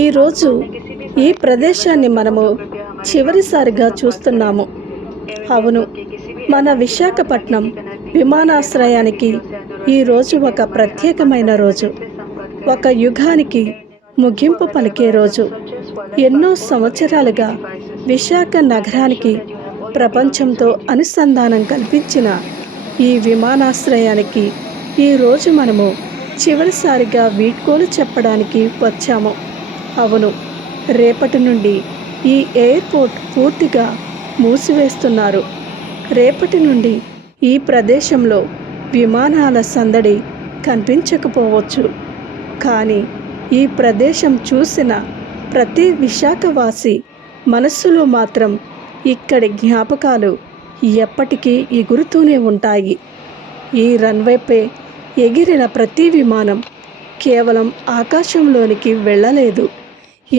ఈరోజు ఈ ప్రదేశాన్ని మనము చివరిసారిగా చూస్తున్నాము. అవును, మన విశాఖపట్నం విమానాశ్రయానికి ఈరోజు ఒక ప్రత్యేకమైన రోజు, ఒక యుగానికి ముగింపు పలికే రోజు. ఎన్నో సంవత్సరాలుగా విశాఖ నగరానికి ప్రపంచంతో అనుసంధానం కల్పించిన ఈ విమానాశ్రయానికి ఈరోజు మనము చివరిసారిగా వీడ్కోలు చెప్పడానికి వచ్చాము. అవును, రేపటి నుండి ఈ ఎయిర్పోర్ట్ పూర్తిగా మూసివేస్తున్నారు. రేపటి నుండి ఈ ప్రదేశంలో విమానాల సందడి కనిపించకపోవచ్చు. కానీ ఈ ప్రదేశం చూసిన ప్రతి విశాఖవాసి మనస్సులో మాత్రం ఇక్కడి జ్ఞాపకాలు ఎప్పటికీ ఎగురుతూనే ఉంటాయి. ఈ రన్వేపై ఎగిరిన ప్రతి విమానం కేవలం ఆకాశంలోనికి వెళ్ళలేదు,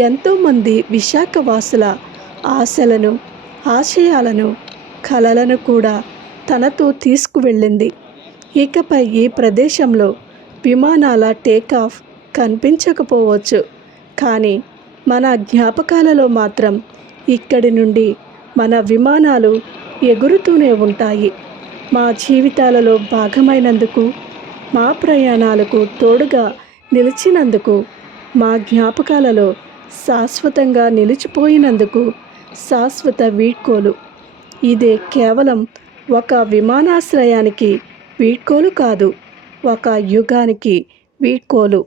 ఎంతోమంది విశాఖవాసుల ఆశలను, ఆశయాలను, కలలను కూడా తనతో తీసుకువెళ్ళింది. ఇకపై ఈ ప్రదేశంలో విమానాల టేకాఫ్ కనిపించకపోవచ్చు, కానీ మన జ్ఞాపకాలలో మాత్రం ఇక్కడి నుండి మన విమానాలు ఎగురుతూనే ఉంటాయి. మా జీవితాలలో భాగమైనందుకు, మా ప్రయాణాలకు తోడుగా నిలిచినందుకు, మా జ్ఞాపకాలలో శాశ్వతంగా నిలిచిపోయినందుకు శాశ్వత వీడ్కోలు. ఇదే కేవలం ఒక విమానాశ్రయానికి వీడ్కోలు కాదు, ఒక యుగానికి వీడ్కోలు.